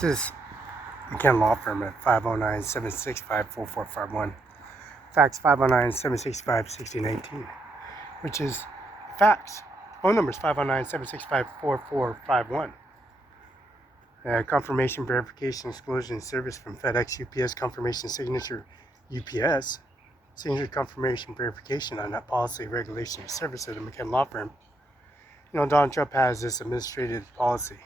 This is McKenna Law Firm at 509-765-4451. Fax 509-765-6019, which is fax. Phone number is 509-765-4451. Confirmation, verification, exclusion, service from FedEx, UPS, confirmation, signature, UPS. Signature, confirmation, verification on that policy, regulation, and service of the McKenna Law Firm. You know, Donald Trump has this administrative policy.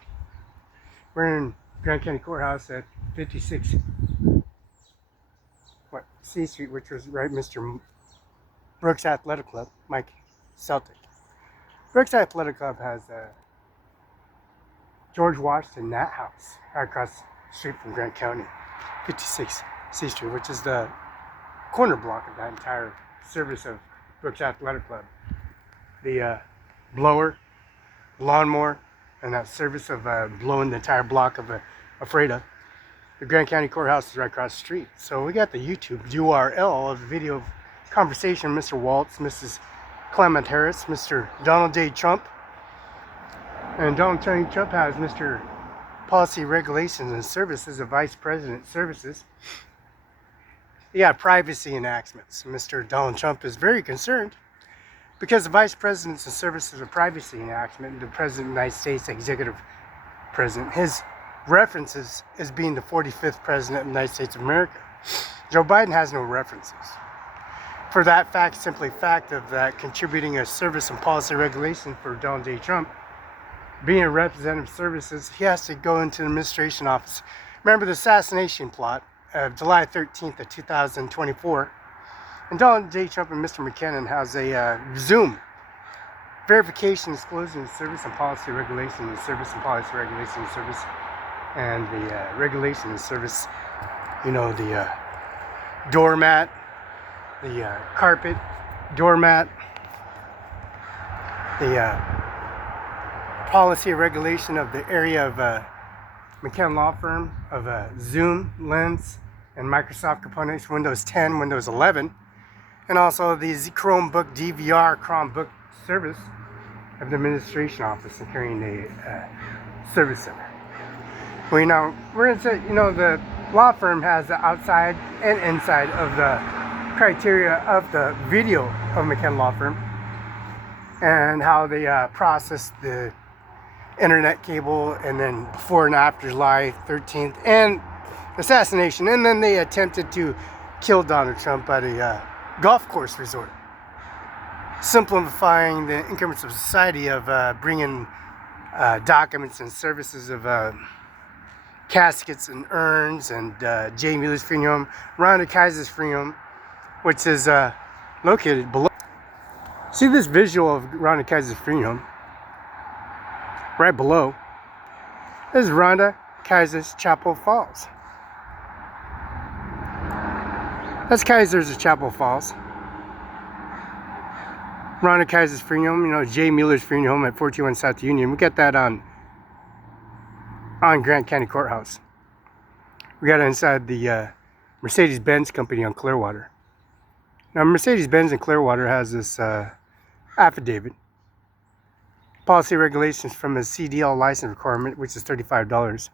We're in Grand County Courthouse at 56 C Street, which was right Mr. Brooks Athletic Club, Mike Celtic. Brooks Athletic Club has George Washington Nat House right across the street from Grant County, 56 C Street, which is the corner block of that entire service of Brooks Athletic Club. The blower, lawnmower, and that service of blowing the entire block of Freda. The Grand County Courthouse is right across the street. So we got the YouTube URL of the video of conversation with Mr. Waltz, Mrs. Clement Harris, Mr. Donald J. Trump. And Donald J. Trump has Mr. Policy, Regulations, and Services of Vice President Services. Yeah, privacy enactments. Mr. Donald Trump is very concerned because the Vice Presidents and Services of Privacy enactment, the President of the United States, Executive President, his references as being the 45th President of the United States of America. Joe Biden has no references. For that fact, simply fact of that contributing a service and policy regulation for Donald J. Trump, being a representative of services, he has to go into the administration office. Remember the assassination plot of July 13th of 2024. And Donald J. Trump and Mr. McKinnon has a Zoom verification, exclusion, service and policy regulation, and service and policy regulation, and service, and the regulation and service, you know, the doormat, the carpet, doormat, the policy regulation of the area of McKenna Law Firm, of Zoom, Lens, and Microsoft components, Windows 10, Windows 11, and also the Chromebook DVR Chromebook service of the administration office and carrying the service center. Well, you know, we're into, you know, the law firm has the outside and inside of the criteria of the video of McKenna Law Firm and how they process the internet cable, and then before and after July 13th and assassination, and then they attempted to kill Donald Trump at a golf course resort, simplifying the incumbents of society of bringing documents and services of caskets and urns and J. Mueller's funeral home, Rhonda Kaiser's funeral home, which is located below. See this visual of Rhonda Kaiser's funeral home? Right below. This is Rhonda Kaiser's Chapel Falls. That's Kaiser's Chapel Falls. Rhonda Kaiser's funeral home, you know, J. Mueller's funeral home at 421 South Union. We got that on Grant County Courthouse. We got it inside the Mercedes-Benz company on Clearwater. Now, Mercedes-Benz in Clearwater has this affidavit, policy regulations from a CDL license requirement, which is $35.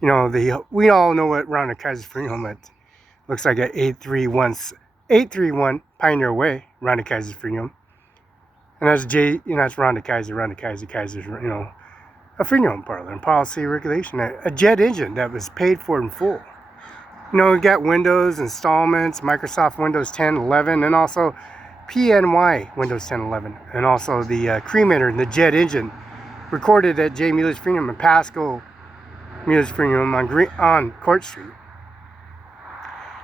You know, we all know what Rhonda Kaiser's funeral home at. Looks like at 831 Pioneer Way, Rhonda Kaiser's funeral home. And that's that's Rhonda Kaiser's, you know, a funeral home parlor and policy regulation, a jet engine that was paid for in full. You know, we got Windows installments, Microsoft Windows 10, 11, and also PNY Windows 10, 11, and also the cremator and the jet engine recorded at J. Mueller's funeral home and Pasco Mueller's funeral home on Court Street.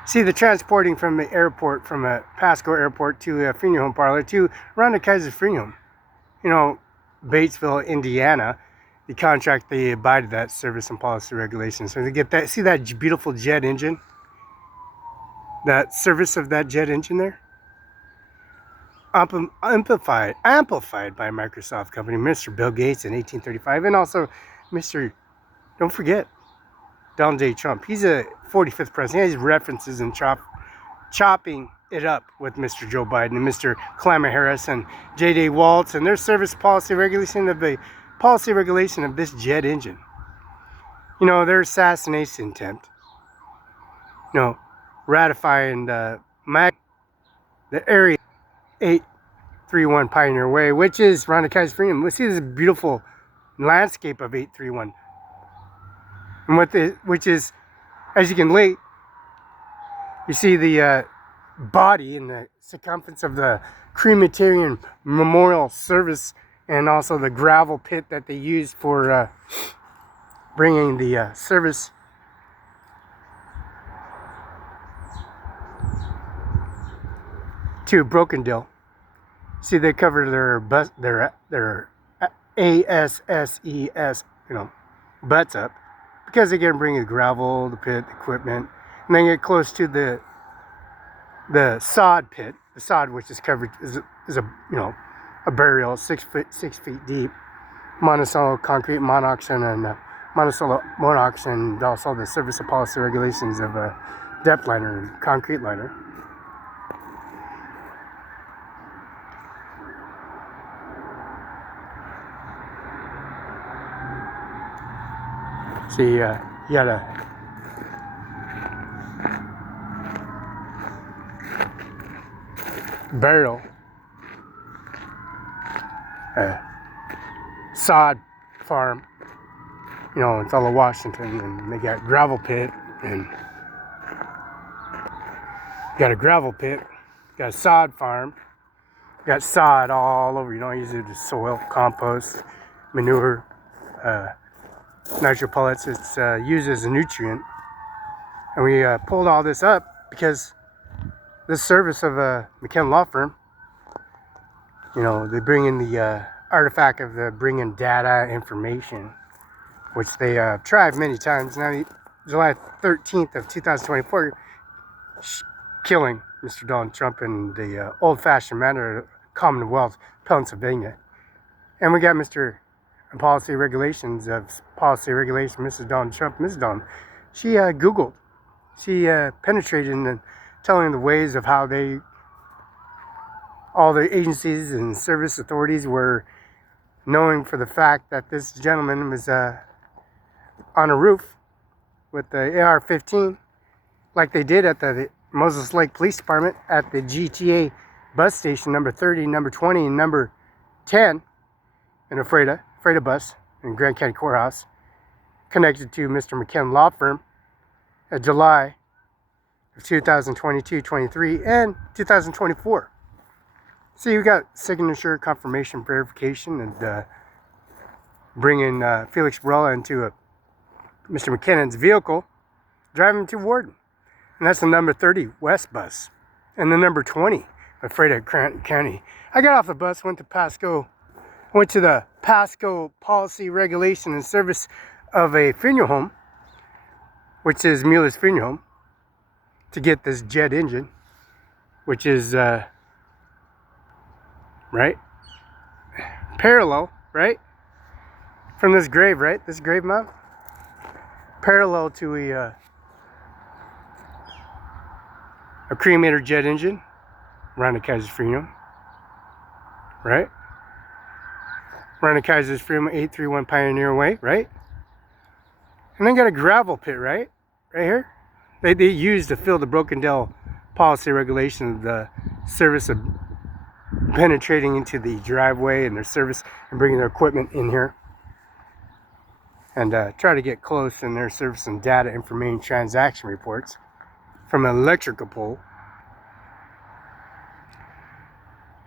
See the transporting from the airport, from a Pasco airport to a funeral home parlor to Rhonda Kaiser's funeral home. You know, Batesville, Indiana. The contract, they abided that service and policy regulations. So they get that, see that beautiful jet engine? That service of that jet engine there? Amplified by Microsoft company, Mr. Bill Gates in 1835. And also Mr., don't forget, Donald J. Trump. He's a 45th president. He has references and chopping it up with Mr. Joe Biden and Mr. Clement Harris and J.D. Waltz and their service policy regulation of the policy regulation of this jet engine. you know, their assassination attempt, you know, ratifying the Area 831 Pioneer Way, which is Kaiser Freedom. We see this beautiful landscape of 831, and which is, as you can late, you see the body and the circumference of the crematorium memorial service, and also the gravel pit that they used for bringing the service to Brokendale. See, they covered their ASSES, you know, butts up, because they can bring the gravel, the pit, the equipment, and then get close to the sod pit. The sod, which is covered, is a, you know, a burial 6 feet deep, monocell concrete monox and monocell monox, and also the service of policy regulations of depth liner and concrete liner. See, you got a burial, sod farm, you know, in Othello, Washington, and they got gravel pit, and got a gravel pit, got a sod farm, got sod all over, you know, usually the soil, compost, manure, nitrogen pellets. It's used as a nutrient, and we pulled all this up because this service of McKenna Law Firm, you know, they bring in the artifact of the bringing data information, which they tried many times. Now, July 13th of 2024, killing Mr. Donald Trump in the old-fashioned manner of Commonwealth, Pennsylvania. And we got Mr. Policy Regulations, Mrs. Donald Trump, Mrs. Donald. She Googled. She penetrated in telling the ways of how all the agencies and service authorities were knowing for the fact that this gentleman was on a roof with the AR-15, like they did at the Moses Lake Police Department at the GTA bus station, number 30, number 20, and number 10, in a Freda bus in Grand County Courthouse, connected to Mr. McKenna Law Firm at July of 2022, 23, and 2024. See, we got signature confirmation verification, and bringing Felix Barela into Mr. McKinnon's vehicle, driving to Warden. And that's the number 30 West bus. And the number 20 of Freda County. I got off the bus, went to the Pasco Policy Regulation and Service of a Funeral Home, which is Mueller's Funeral Home, to get this jet engine, which is right, parallel, right, from this grave, right, this grave mound, parallel to a cremator jet engine around the Kaiser's Freedom, right, around the Kaiser's Freedom 831 Pioneer Way, right, and then got a gravel pit, right here. They used to fill the Brokendale Policy Regulation of the service of penetrating into the driveway and their service and bringing their equipment in here, and try to get close in their service and data information transaction reports from an electrical pole.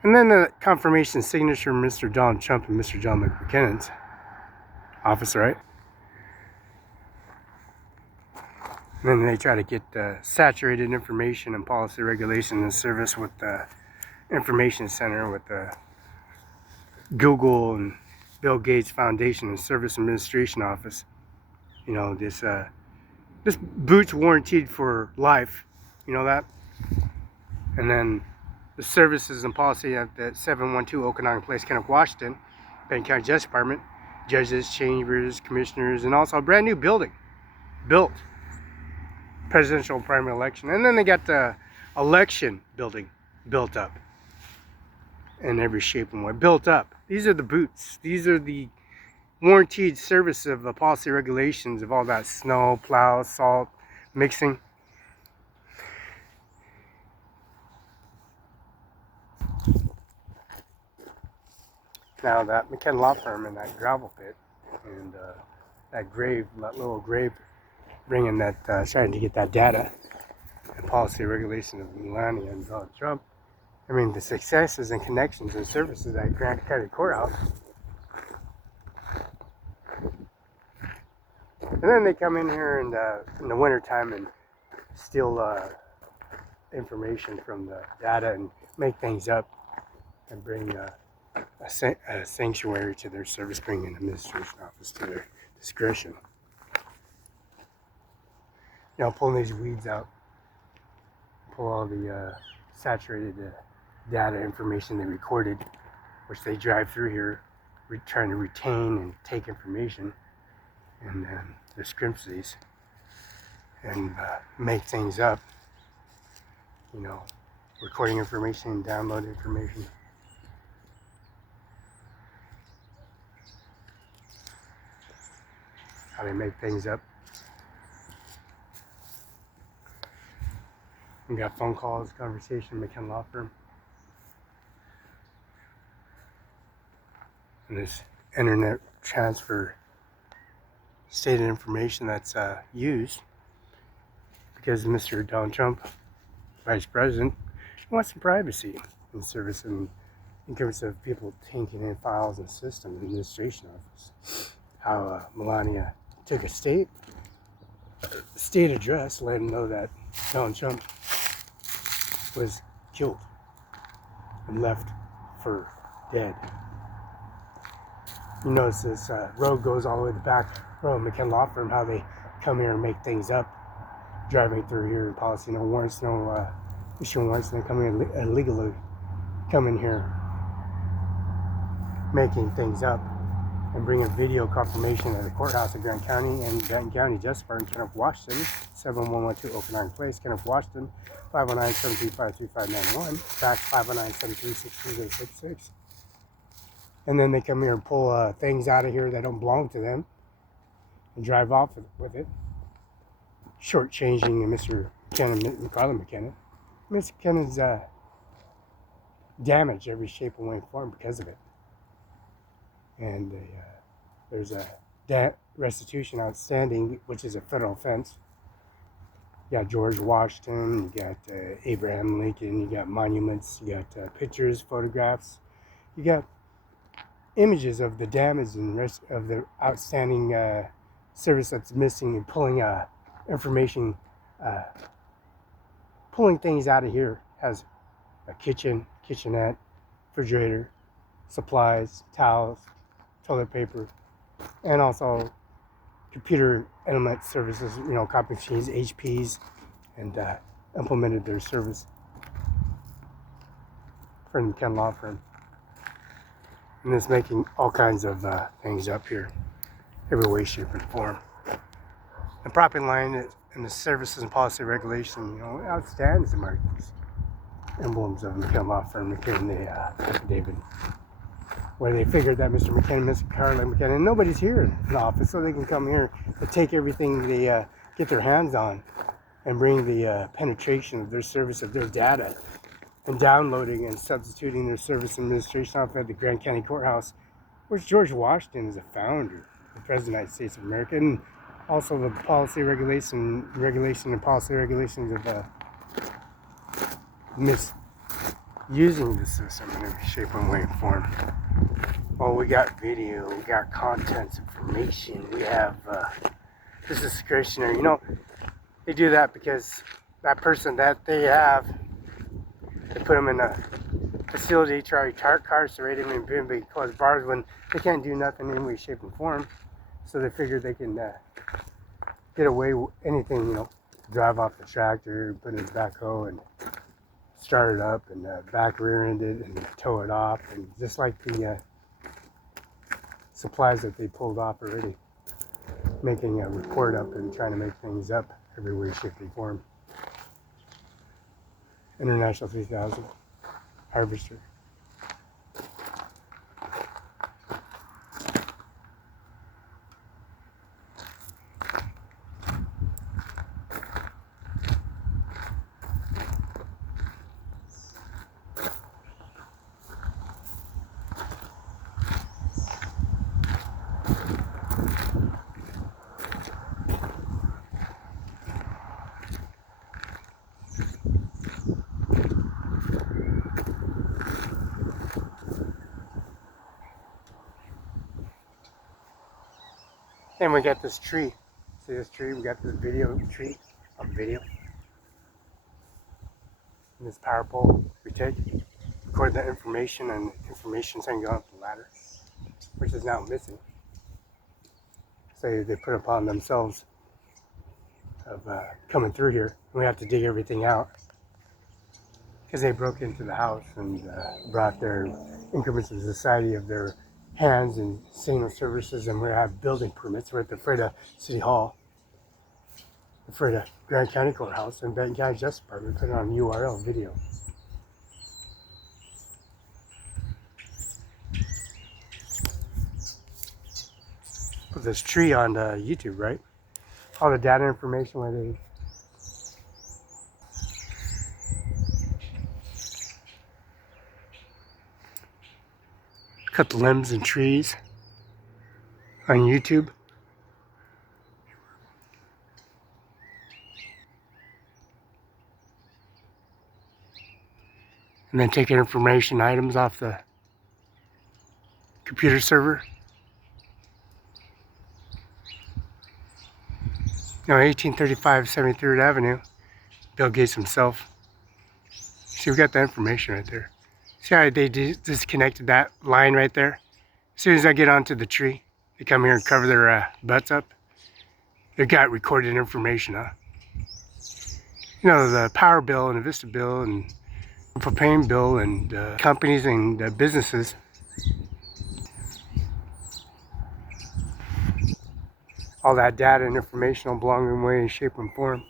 And then the confirmation signature of Mr. Donald Trump and Mr. John McKinnon's office, right? And then they try to get saturated information and policy regulation and service with the information center, with the Google and Bill Gates Foundation and Service Administration Office. You know, this boot's warranted for life, you know that? And then the services and policy at the 712 Okanagan Place, Kenneth, Washington, Benton County Justice Department, judges, chambers, commissioners, and also a brand new building built, presidential primary election. And then they got the election building built up in every shape and way, built up. These are the boots. These are the warranted service of the policy regulations of all that snow, plow, salt, mixing. Now that McKenna Law Firm and that gravel pit and that grave, that little grave, bringing that, trying to get that data and policy regulation of Melania and Donald Trump. I mean, the successes and connections and services at Grand County Courthouse. And then they come in here and in the wintertime and steal information from the data and make things up and bring a sanctuary to their service, bring an administration office to their discretion. You know, pulling these weeds out, pull all the saturated data information they recorded, which they drive through here, trying to retain and take information and discrepancies and make things up. You know, recording information, download information. How they make things up. We got phone calls, conversation, McKenna Law Firm. And this internet transfer stated information that's used because Mr. Donald Trump, Vice President, wants some privacy in service and in terms of people taking in files and systems in the administration office. How Melania took a state address, let him know that Donald Trump was killed and left for dead. You notice this road goes all the way to the back row of McKenna Law Firm, how they come here and make things up, driving through here in policy, no warrants, no issuing warrants, and they come in illegally, come in here making things up and bring a video confirmation at the courthouse of Grand County and Benton County Justice Department, Kenneth, Washington, 7112 Open Iron Place, Kenneth, Washington, 509-735-3591, fax 509-736-2866. And then they come here and pull things out of here that don't belong to them and drive off with it, shortchanging Mr. McKenna, Carla McKenna. Mr. McKenna's damaged every shape and way and form because of it. And there's a debt restitution outstanding, which is a federal offense. You got George Washington, you got Abraham Lincoln, you got monuments, you got pictures, photographs, you got images of the damage and rest of the outstanding service that's missing, and pulling information, pulling things out of here. Has a kitchen, kitchenette, refrigerator, supplies, towels, toilet paper, and also computer internet services, you know, copy machines, HPs, and implemented their service for the McKenna Law Firm. And it's making all kinds of things up here, every way, shape, and form. The property line and the services and policy regulation, you know, outstands the markings, emblems of McKenna Law Firm in the affidavit, where they figured that Mr. McKenna, Mr. Carla McKenna, and nobody's here in the office, so they can come here and take everything they get their hands on and bring the penetration of their service, of their data, and downloading and substituting their service administration off at the Grand County Courthouse, which George Washington is a founder, the President of the United States of America, and also the policy regulation and policy regulations of misusing the system in every shape and way and form. Well, we got video, we got contents, information, we have this is discretionary. You know, they do that because that person that they have, they put them in a facility, try to incarcerate them and cause bars when they can't do nothing in any way, shape, and form. So they figure they can get away with anything, you know, drive off the tractor, put it in the backhoe, and start it up, and back rear end it, and tow it off, and just like the supplies that they pulled off already, making a report up and trying to make things up every way, shape, and form. International 3000 Harvester. And we got this tree. See this tree? We got this video tree of video. And this power pole we take, record the information, and information's going to go up the ladder, which is now missing. So they put upon themselves of coming through here. We have to dig everything out because they broke into the house and brought their increments of society of their hands and signal services, and we have building permits. We're at the Freda City Hall, the Freda Grand County Courthouse, and Benton County Justice Department put it on URL video. Put this tree on YouTube, right? All the data information where they cut the limbs and trees on YouTube. And then taking information items off the computer server. You know, 1835 73rd Avenue, Bill Gates himself. See, we got the information right there. See how they disconnected that line right there? As soon as I get onto the tree, they come here and cover their butts up. They got recorded information, huh? You know, the power bill and the Vista bill and propane bill and companies and businesses. All that data and information will belong in way, shape, and form.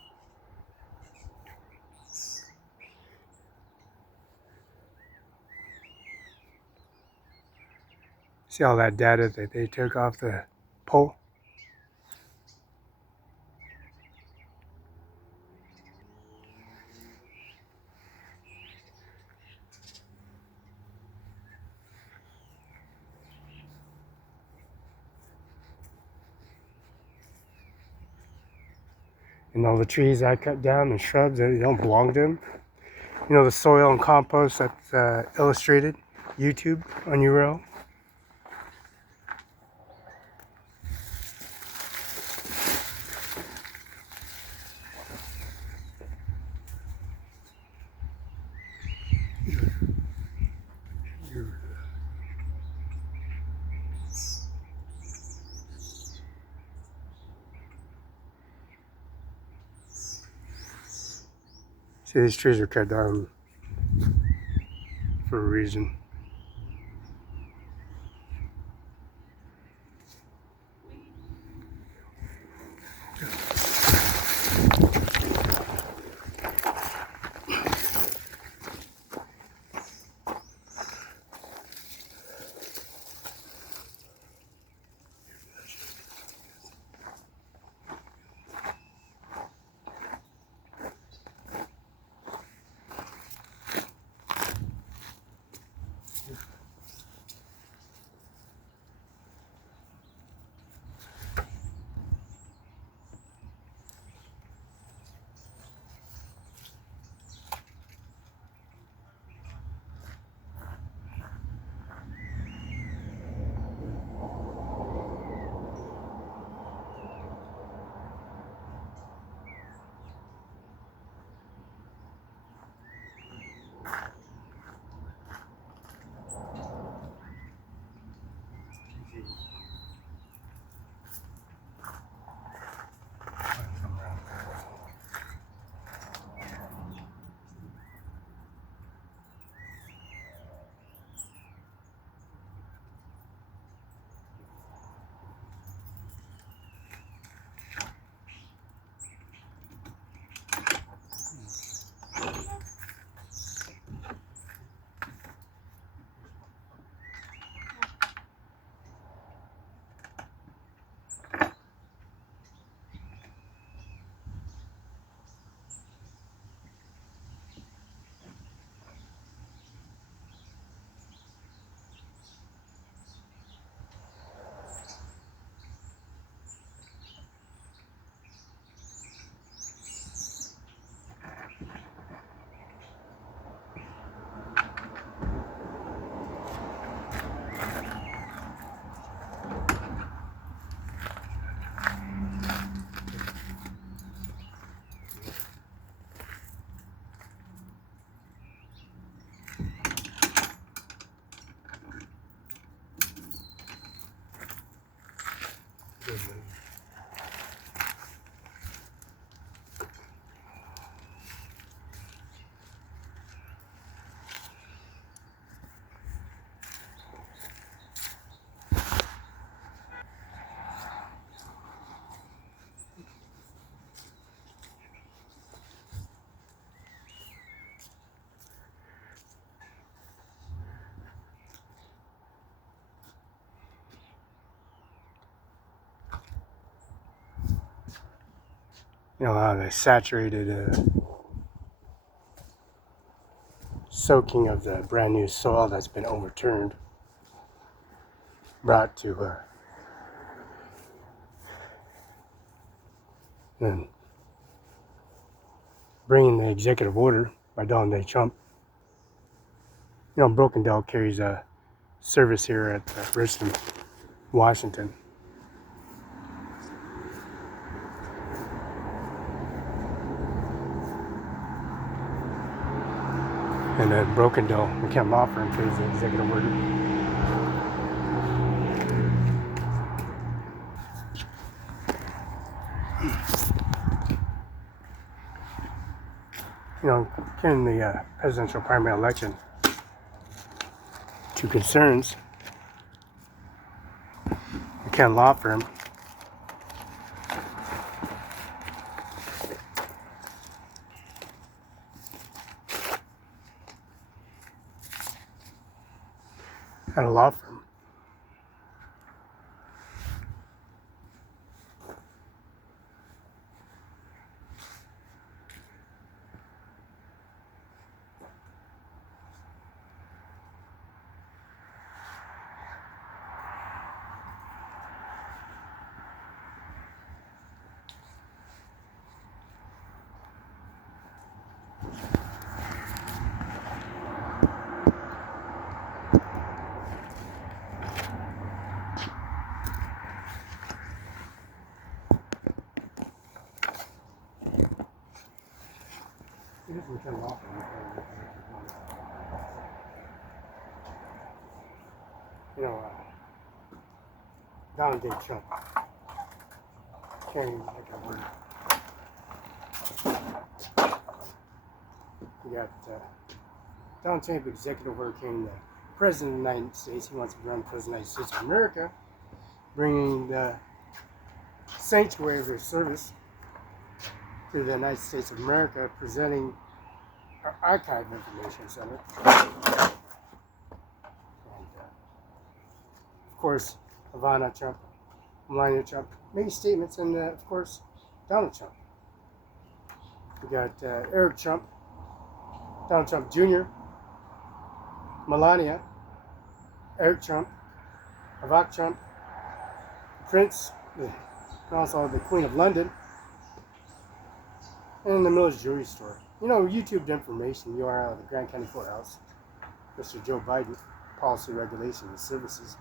See all that data that they took off the pole? And all the trees I cut down and shrubs that don't belong to them. You know, the soil and compost that's illustrated, YouTube on URL. See, these trees are cut down for a reason. You know how the saturated soaking of the brand new soil that's been overturned brought to and bringing the executive order by Donald Trump. You know, Brokendale carries a service here at Richmond, Washington. And at Brokendale, we can't law firm carries the executive order. You know, in the presidential primary election, two concerns. We can't law firm. At a law firm. You know, Donald J. Trump carrying like a word. You got Donald Trump, executive order carrying the President of the United States. He wants to run President of the United States of America, bringing the sanctuary of his service to the United States of America, presenting our archive information center. And, of course, Ivanka Trump, Melania Trump, making statements, and of course, Donald Trump. We got Eric Trump, Donald Trump Jr., Melania, Eric Trump, Ivanka Trump, Prince, and also the Queen of London, and the Miller's Jewelry Store. You know, YouTube information, URL of the Grand County Courthouse, Mr. Joe Biden, Policy, Regulation, and Services.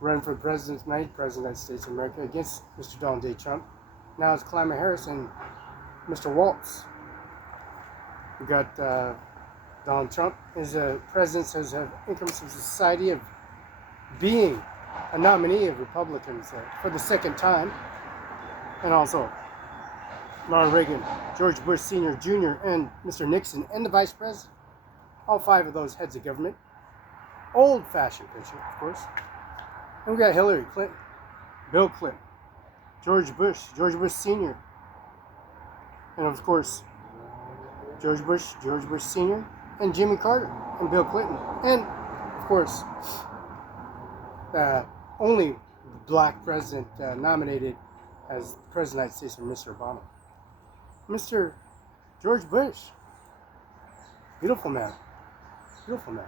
Running for President tonight, President of the United States of America, against Mr. Donald J. Trump. Now it's Kamala Harris and Mr. Waltz. We got Donald Trump. His president says income from society of being a nominee of Republicans for the second time. And also Ronald Reagan, George Bush Sr., Jr., and Mr. Nixon, and the Vice President. All five of those heads of government. Old-fashioned picture, of course. And we got Hillary Clinton, Bill Clinton, George Bush Sr., and of course, George Bush Sr., and Jimmy Carter, and Bill Clinton, and of course, only black president nominated as President of the United States of Mr. Obama. Mr. George Bush. Beautiful man. Beautiful man.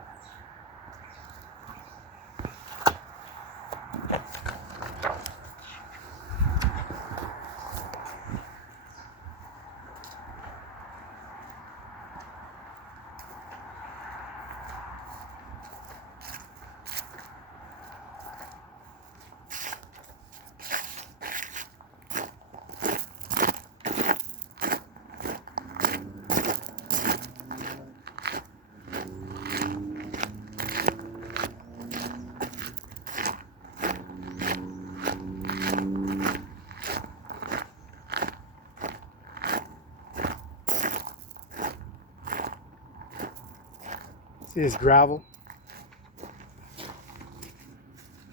See this gravel?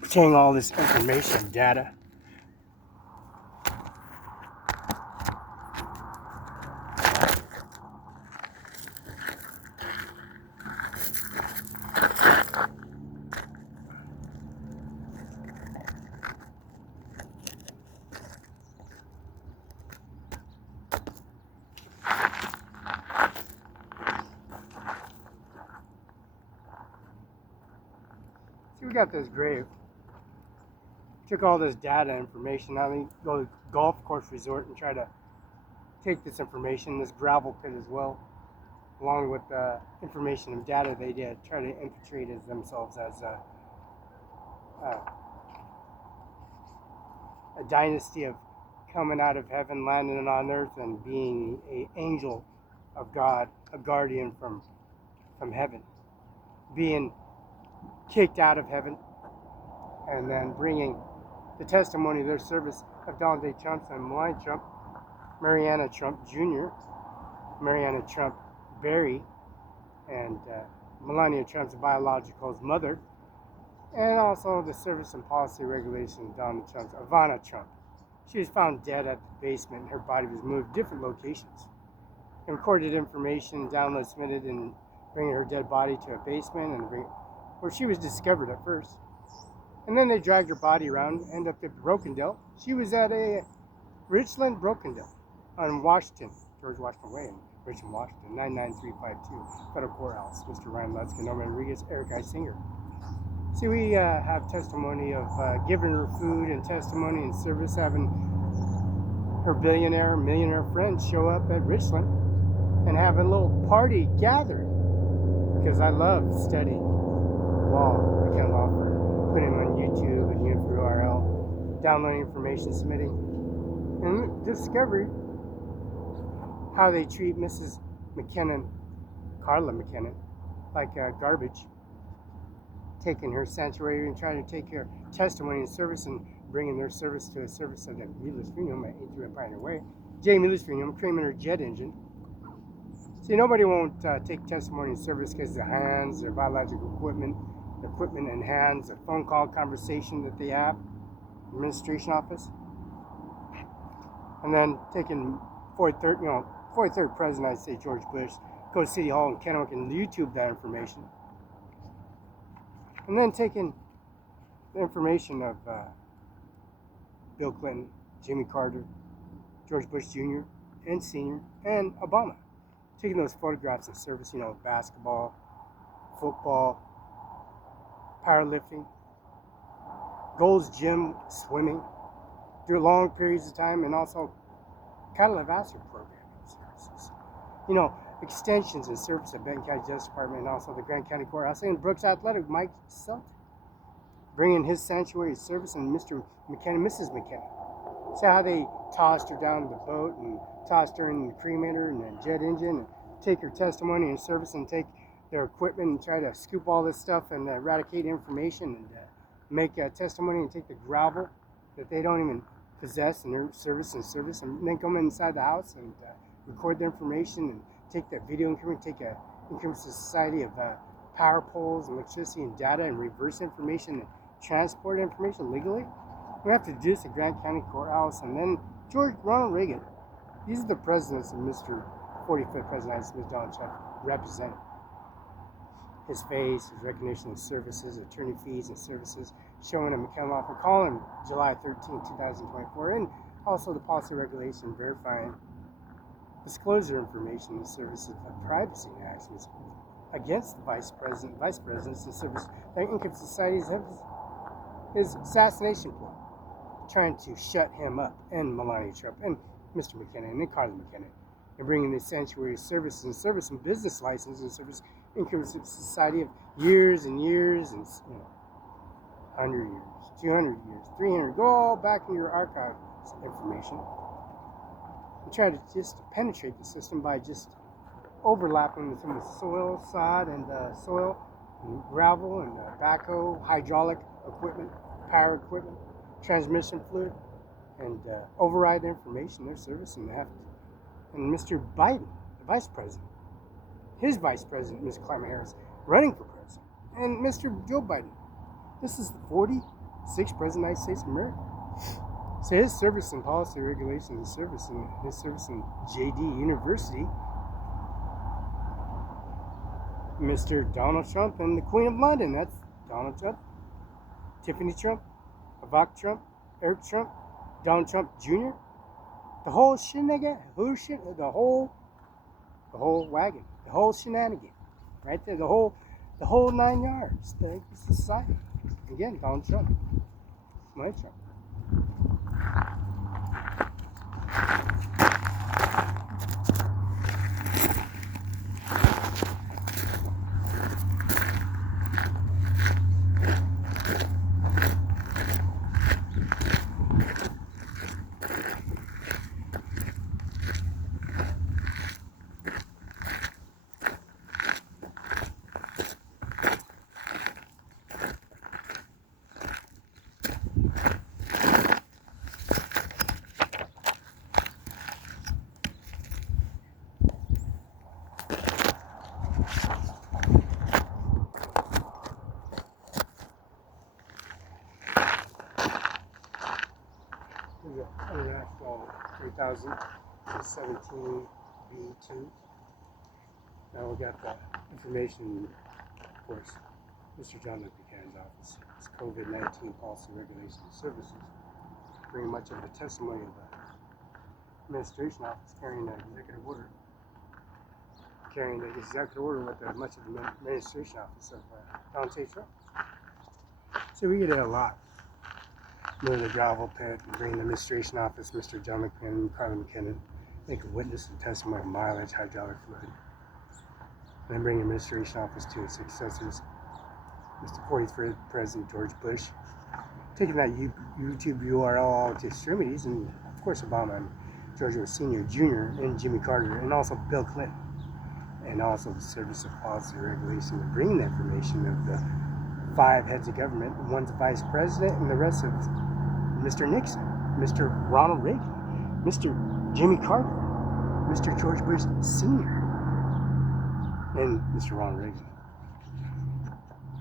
Containing all this information, data. See, we got this grave. Took all this data information. Now they go to the golf course resort and try to take this information, this gravel pit as well, along with the information and data they did, try to infiltrate as themselves as a dynasty of coming out of heaven, landing on earth, and being an angel of God, a guardian from heaven, being kicked out of heaven, and then bringing the testimony of their service of Donald J. Trump and Melania Trump, Mariana Trump Jr., Mariana Trump Berry, and Melania Trump's biological mother, and also the service and policy regulation of Donald Trump's Ivanka Trump. She was found dead at the basement and her body was moved to different locations. And recorded information, download submitted, and bringing her dead body to a basement where she was discovered at first. And then they dragged her body around, ended up at Brokendale. She was at a Richland Brokendale on Washington, George Washington Way in Richland, Washington, 99352, Federal Courthouse. Mr. Ryan Lutzke, Norman Rodriguez, Eric I. Singer. See, we have testimony of giving her food and testimony and service, having her millionaire friends show up at Richland and have a little party gathering. Because I love studying law. I can't law for putting on YouTube and URL, downloading information, submitting, and discovered how they treat Mrs. McKinnon, Carla McKinnon, like garbage, taking her sanctuary and trying to take her testimony and service and bringing their service to a service of the Mueller's Funeral at 83 Pioneer Way. J. Mueller's Funeral, creaming her jet engine. See, nobody won't take testimony and service because their hands, their biological equipment and hands, a phone call conversation that they have, administration office, and then taking 43rd President, I'd say George Bush, go to City Hall in Kennewick and YouTube that information. And then taking the information of Bill Clinton, Jimmy Carter, George Bush Jr. and Sr. and Obama. Taking those photographs of service, basketball, football, powerlifting, Gold's Gym, swimming, through long periods of time, and also cardiovascular programming services. Extensions and service of Benton County Justice Department and also the Grant County Courthouse and Brooks Athletic, Mike Sultan, bringing his sanctuary service and Mr. McKinnon, Mrs. McKinnon. See how they tossed her down to the boat and tossed her in the cremator and the jet engine and take her testimony and service and take their equipment and try to scoop all this stuff and eradicate information and make a testimony and take the gravel that they don't even possess in their service and then come inside the house and record the information and take that video increment, take a increment society of power poles, electricity and data and reverse information and transport information legally. We have to do this at Grant County Courthouse and then Ronald Reagan. These are the presidents of Mr. 45th President Smith Donald Trump represent. His face, his recognition of services, attorney fees and services, showing him McKenna Law for calling July 13, 2024, and also the policy regulation verifying disclosure information and services of privacy actions against the vice presidents and service income societies have his assassination plot, trying to shut him up and Melania Trump and Mr. McKinnon and Carla McKinnon, and bringing the sanctuary service and business license and service income society of years and years and 100 years, 200 years, 300. Go all back in your archive information and try to just penetrate the system by just overlapping with some of the soil, sod, and soil, and gravel, and backhoe, hydraulic equipment, power equipment, transmission fluid, and override the information, their service, and Mr. Biden, the vice president, his vice president, Ms. Climate Harris, running for president, and Mr. Joe Biden. This is the 46th president of the United States of America. So his service in policy regulations, his service in JD University, Mr. Donald Trump and the Queen of London. That's Donald Trump, Tiffany Trump, Ivanka Trump, Eric Trump, Donald Trump Jr. The whole shenanigan, the whole wagon, the whole shenanigan, right there, the whole 9 yards. The society. Again, Donald Trump, my Trump. International 3017 B2. Now we got the information, of course, Mr. John Buchanan's office. It's COVID-19 policy regulation services. Bring much of the testimony of the administration office carrying the executive order. With much of the administration office of Donald J. Trump. So we get it a lot. Near the gravel pit, bring the administration office, Mr. John McKinnon, Carly McKinnon, make a witness and testimony of mileage, hydraulic fluid. And then bring the administration office to its successors, Mr. 43rd President George Bush, taking that YouTube URL all to extremities, and of course Obama and George Bush Senior, Jr., and Jimmy Carter, and also Bill Clinton, and also the Service of Policy Regulation, to bring the information of the 5 heads of government, one's vice president, and the rest of Mr. Nixon, Mr. Ronald Reagan, Mr. Jimmy Carter, Mr. George Bush Senior, and Mr. Ronald Reagan.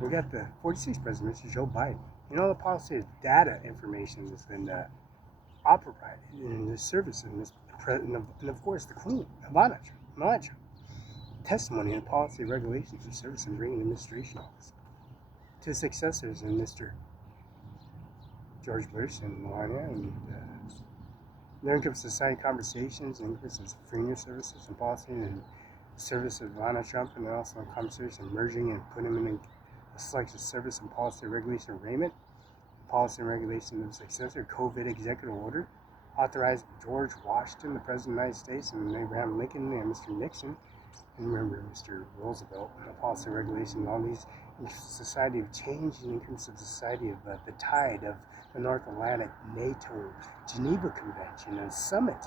We got the 46th president, Mr. Joe Biden. You know, the policy data information that's been operated in this service, and of course the Queen, Ivanka Trump. Testimony and policy regulations of service and bringing the administration office to successors in Mr. George Bush and Melania, and their income society conversations, increase of freedom services and policy, and service of Ivanka Trump, and also in conversation merging and putting them in a selection service and policy regulation arraignment, policy and regulation of successor, COVID executive order, authorized George Washington, the President of the United States, and Abraham Lincoln, and Mr. Nixon, and remember Mr. Roosevelt, and the policy regulation, all these society of change and increments of society of the tide of the North Atlantic, NATO, Geneva Convention, and Summit.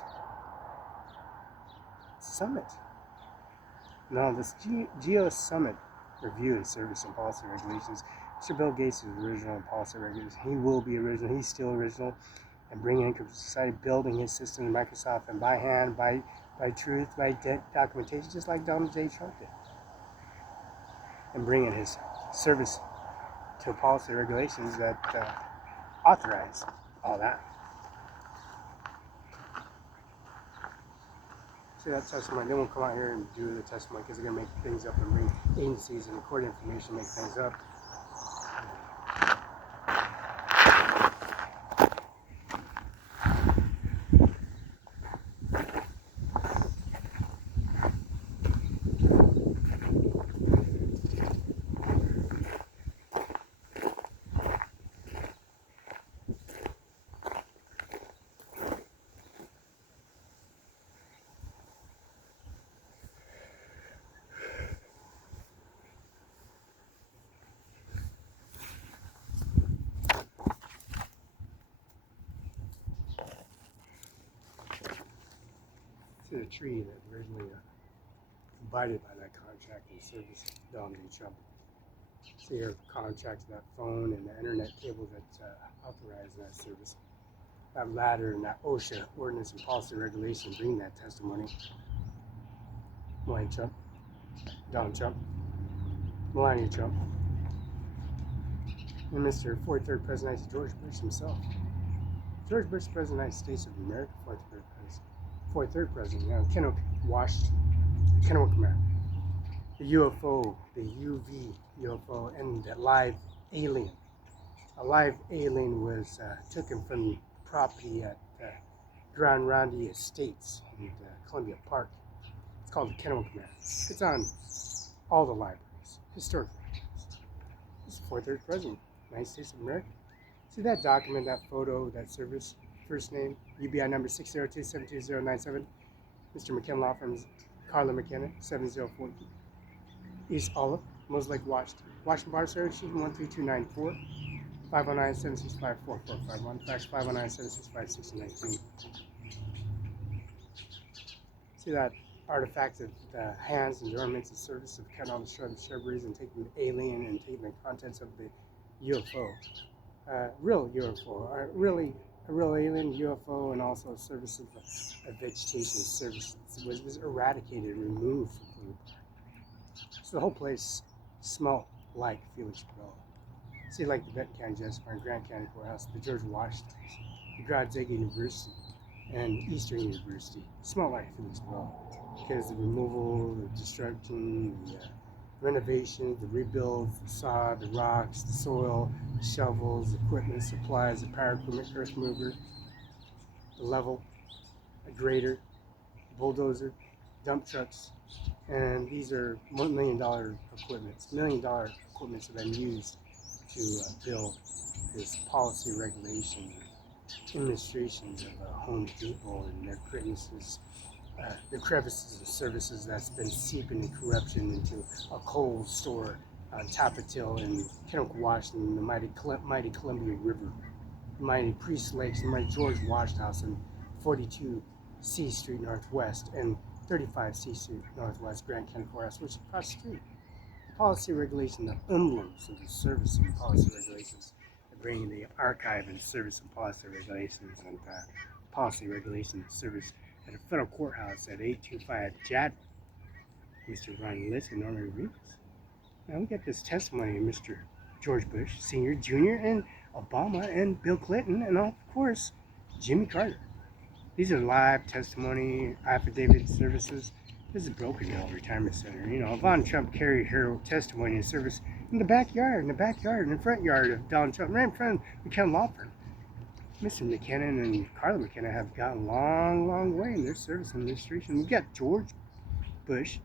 Now, this Geo Summit review of service and policy regulations. Mr. Bill Gates is original policy regulations. He will be original. He's still original. And bringing income to society, building his system in Microsoft, and by hand, by truth, by documentation, just like Donald J. Trump did. And bringing his service to policy regulations that authorize all that. See that testimony, they won't come out here and do the testimony because they're going to make things up and bring agencies and record information, make things up. The tree that originally abided by that contract and service of Donald J. Trump. So your contract, that phone and the internet cable that authorized that service. That ladder and that OSHA ordinance and policy regulation bring that testimony. Trump, Donald Trump, Melania Trump, and Mr. 43rd President George Bush himself. George Bush, President of the United States of America, 43rd President. You know, Kennewick washed the Kennewick map, the UFO, the UV UFO, and the live alien. A live alien was taken from property at Grand Ronde Estates in Columbia Park. It's called the Kennewick map. It's on all the libraries, historic libraries. This is the 43rd President of the United States of America. See that document, that photo, that service, first name, UBI number 602-72097, Mr. McKenna Law Firm's Carla McKenna, 704 East Olive, Mosaic, Washington Bar Service, sheet 13294, 509-765-4451, fax 509-765-6019. See that artifact of the hands and ornaments of service of cutting all the shrubberies and taking the alien and taking the contents of the UFO. Real UFO, a real alien UFO, and also services of vegetation services was eradicated, removed from the park. So the whole place smelled like Felix. See, like the Benton County Justice Department, Grant County Courthouse, the George Washington, the Gonzaga University, and Eastern University smelled like Felix because the removal, the destruction, the renovation, the rebuild, the sod, the rocks, the soil, the shovels, equipment, supplies, the power equipment, earth mover, the level, a grader, bulldozer, dump trucks, and these are $1 million equipments. $1 million equipments have been used to build this policy regulation administrations of Home Depot and their crevices of services that's been seeping the corruption into a coal store on Tapatille in Kennewick, Washington, the mighty Columbia River, mighty Priest Lakes, and mighty George Washington House in 42 C Street Northwest and 35 C Street Northwest, Grand County Courthouse, which is across the street. Policy regulation, the emblems of the service and policy regulations, bringing the archive and service and policy regulations and policy regulation and service at a federal courthouse at 825 Jadwin. Mr. Ronnie Litz and Norman Reeves. Now we got this testimony of Mr. George Bush, Sr., Jr., and Obama, and Bill Clinton, and of course, Jimmy Carter. These are live testimony, affidavit services. This is Broken Hill Retirement Center. You know, Ivanka Trump carried her testimony and service in the backyard, in the front yard of Donald Trump, right in front of McKenna Law Firm. Mr. McKenna and Carla McKenna have gone a long, long way in their service and administration. We've got George Bush,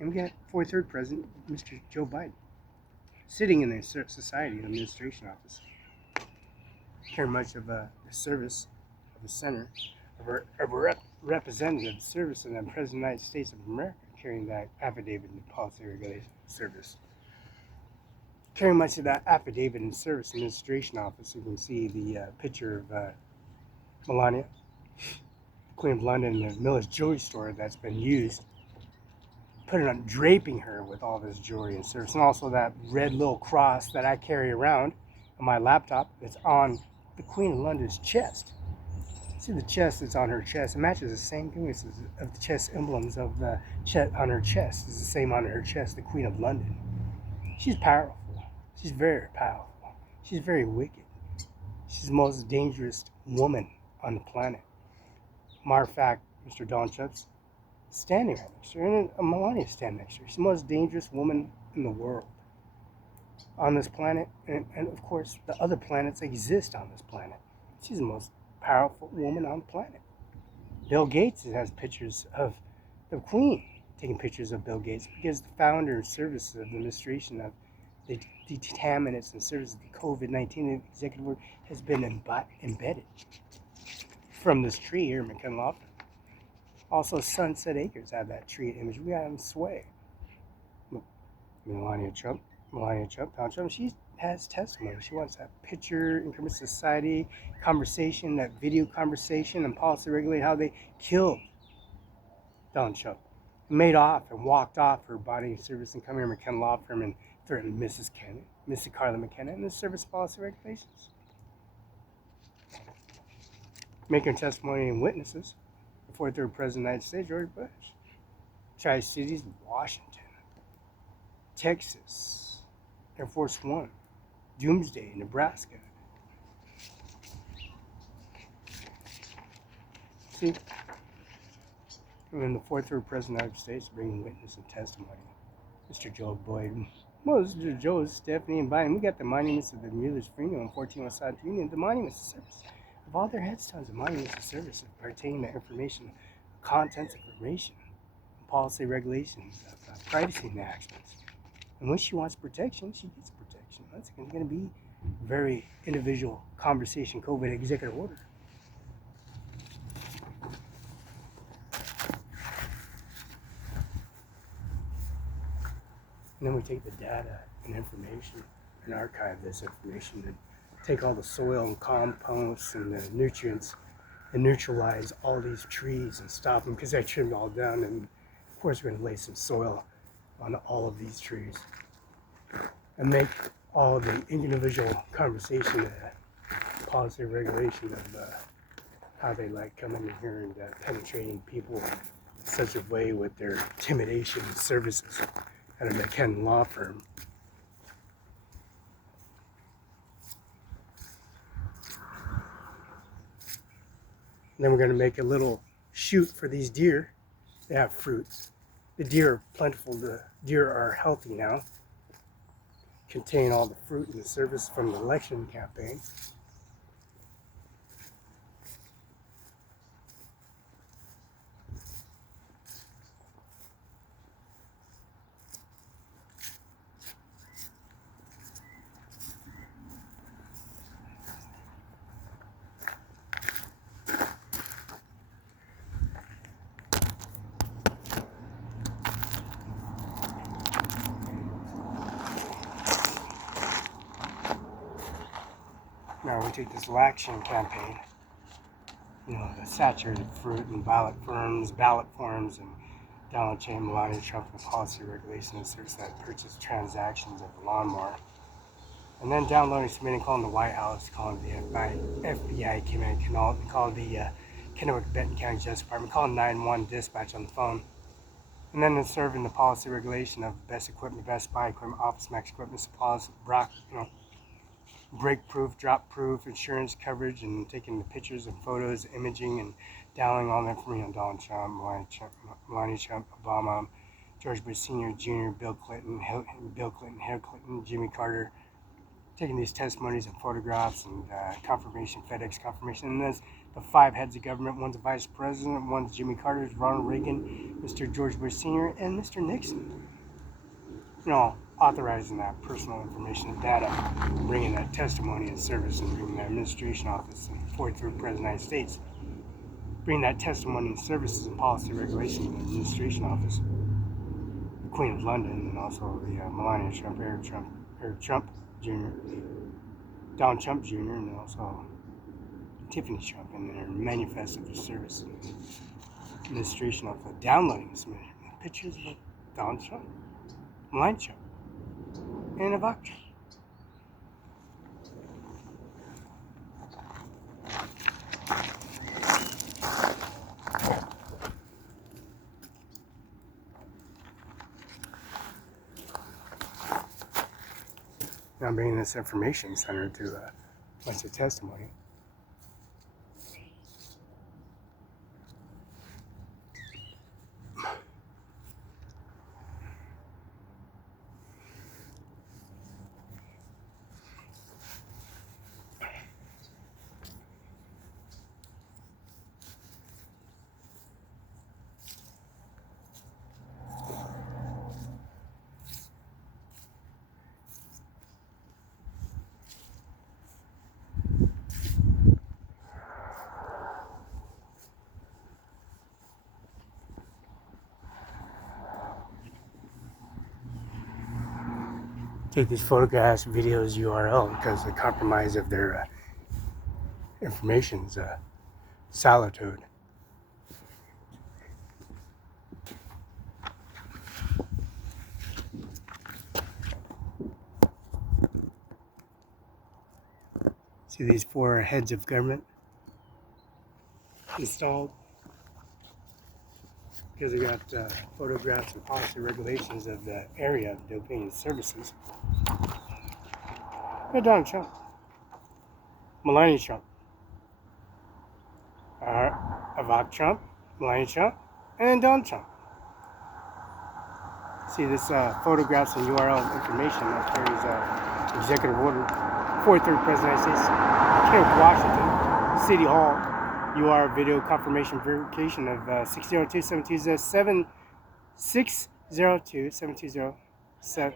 and we got 43rd President, Mr. Joe Biden, sitting in the Society and Administration Office, carrying much of the service of the center, of a representative service of the President of the United States of America, carrying that affidavit and policy regulation service. Carrying much of that affidavit and service administration office, you can see the picture of Melania, Queen of London, and the Miller's jewelry store that's been used, putting on, draping her with all this jewelry and service, and also that red little cross that I carry around on my laptop that's on the Queen of London's chest. See the chest that's on her chest. It matches the same thing as of the chest emblems of the chest on her chest. It's the same on her chest, the Queen of London. She's powerful. She's very powerful. She's very wicked. She's the most dangerous woman on the planet. Matter of fact, Mr. Donald Trump's standing right next to her, and Melania's standing next to her. She's the most dangerous woman in the world on this planet, and of course, the other planets exist on this planet. She's the most powerful woman on the planet. Bill Gates has pictures of the Queen taking pictures of Bill Gates because the founder and service of the administration of the contaminants and services of the COVID-19 executive order has been embedded from this tree here in McKenna Law Firm. Also, Sunset Acres have that tree image. We got on Sway. Melania Trump, Donald Trump, she has testimony. She wants that picture, increment society, conversation, that video conversation, and policy regulate how they killed Donald Trump. Made off and walked off her body of service and come here to McKenna Law Firm and threatened Mrs. Carla McKenna, and the service policy regulations. Making testimony and witnesses. The 43rd President of the United States, George Bush. Tri-Cities, Washington. Texas, Air Force One, Doomsday, Nebraska. See? And then the fourth or President of the United States bringing witness and testimony. Mr. Joe Boyd. Well, Mr. Joe, Stephanie, and Biden. We got the monuments of the Mueller's Freedom on 14 West Side Union. The monuments of service of all their headstones. The monuments of service of pertaining to information, contents of information, policy regulations, of privacy enactments. And when she wants protection, she gets protection. That's going to be very individual conversation, COVID executive order. And then we take the data and information and archive this information and take all the soil and compost and the nutrients and neutralize all these trees and stop them because I trimmed all down. And of course, we're going to lay some soil on all of these trees and make all the individual conversation, policy regulation of how they like coming in here and penetrating people in such a way with their intimidation services at a McKenna law firm. And then we're going to make a little chute for these deer. They have fruits. The deer are plentiful. The deer are healthy now. Contain all the fruit and the service from the election campaign. Now we take this election campaign, the saturated fruit and ballot forms, and Donald J. Melania Trump and policy regulation and service that purchase transactions of the lawnmower. And then downloading, submitting, calling the White House, calling the FBI, calling the Kennewick-Benton County Justice Department, calling 911 dispatch on the phone. And then serving the policy regulation of best equipment, best spy equipment, Office Max equipment, supplies, break-proof, drop-proof, insurance coverage, and taking the pictures and photos, imaging, and downloading all the information on Donald Trump, Melania Trump, Obama, George Bush Sr., Jr., Bill Clinton, Hillary Clinton, Jimmy Carter, taking these testimonies and photographs and confirmation, FedEx confirmation. And there's the 5 heads of government. One's a vice president, one's Jimmy Carter, Ronald Reagan, Mr. George Bush Sr., and Mr. Nixon. Authorizing that personal information and data, bringing that testimony and service, and bringing the administration office and 43rd President of the United States, bringing that testimony and services and policy regulation in the administration office, the Queen of London, and also the Melania Trump, Eric Trump Jr., Donald Trump Jr., and also Tiffany Trump, and their manifesto of service and administration office, downloading some pictures of Donald Trump, Melania Trump, and Ivanka. Now I'm bringing this information center to a bunch of testimony. Take these photographs, videos, URL because the compromise of their information is solitude. See these 4 heads of government installed? because we got photographs and policy regulations of the area of domain services. Donald Trump, Melania Trump, Ivanka Trump, Melania Trump, and Donald Trump. See this photographs and URL information that carries executive order 43rd President of the United States, Camp Washington, City Hall, UR video confirmation verification of 602-720-7 602-720-7.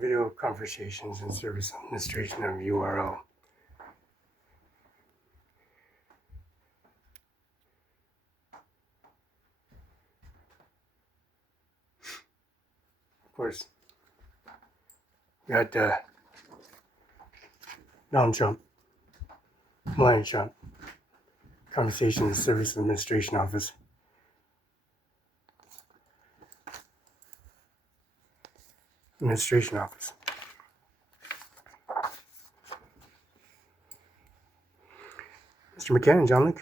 Video conversations and service administration of URL. Of course, we got Donald Trump, Melania Trump, Conversation and Service Administration Office. Administration Office. Mr. McKinnon, John Luke,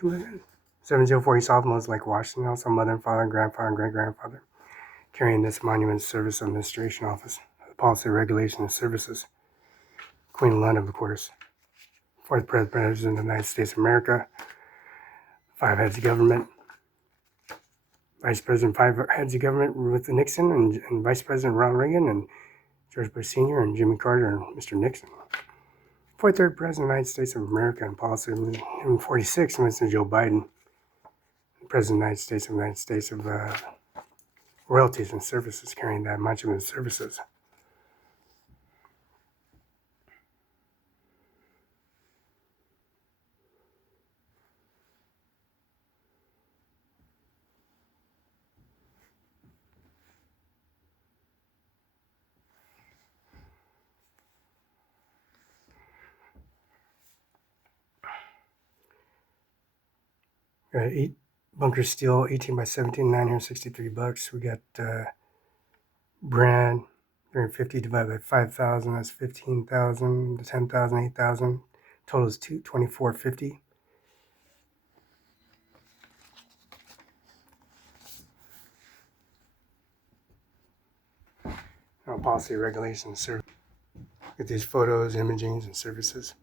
704 East Alamos Lake, Washington, also mother and father, grandfather, and great-grandfather, carrying this Monument Service Administration Office, Policy, Regulation, and Services. Queen of London, of course. Fourth President of the United States of America. 5 heads of government. Vice President, 5 heads of government with Nixon and Vice President Ronald Reagan and George Bush Sr. and Jimmy Carter and Mr. Nixon. 43rd President of the United States of America and policy in 46, Mr. Joe Biden, President of the United States of royalties and services, carrying that Monument Services. Got 8 bunker steel, 18 by 17, $963. We got brand, 350 divided by 5,000, that's 15,000, 10,000, 8,000. Total is $24.50. Now, policy, regulations, service. Get these photos, imagings, and services.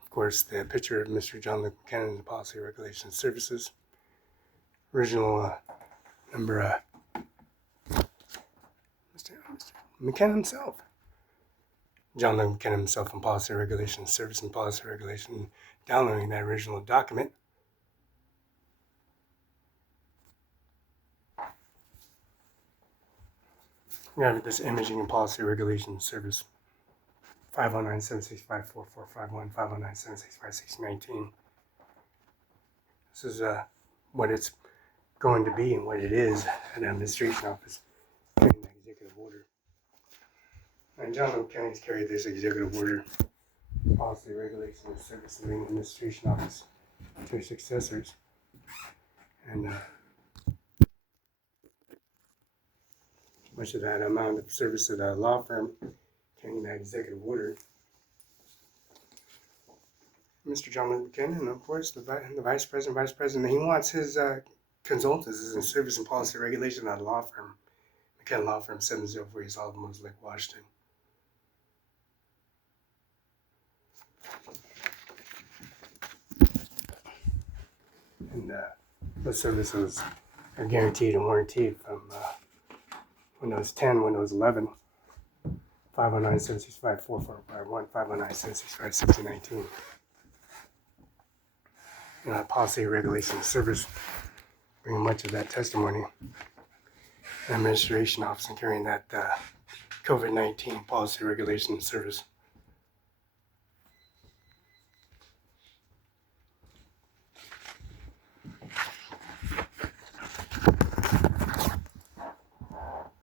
Of course, the picture of Mr. John Luke McKinnon, the policy, regulations, services. Original number, Mr. McKinnon himself. John Luke McKinnon himself on policy, regulations, service, and policy, regulation. Downloading that original document. We have this imaging and policy, regulation, service. 509-765-4451, 509-765-619. This is what it's going to be and what it is at the administration office, carrying that executive order. And John Luke County's carried this executive order, policy, regulation, and service in the administration office to their successors. And much of that amount of service to that law firm, carrying that executive order. Mr. John McKinnon, and of course the vice president. He wants his consultants in service and policy regulation at a law firm, McKinnon Law Firm, 704 East Alamos Lake, Washington. And those services are guaranteed and warranted from Windows 10, Windows 11, 509-765-4451, 509-765-6019. Policy, regulation, service, bringing much of that testimony. Administration office and carrying that COVID-19 policy, regulation, service.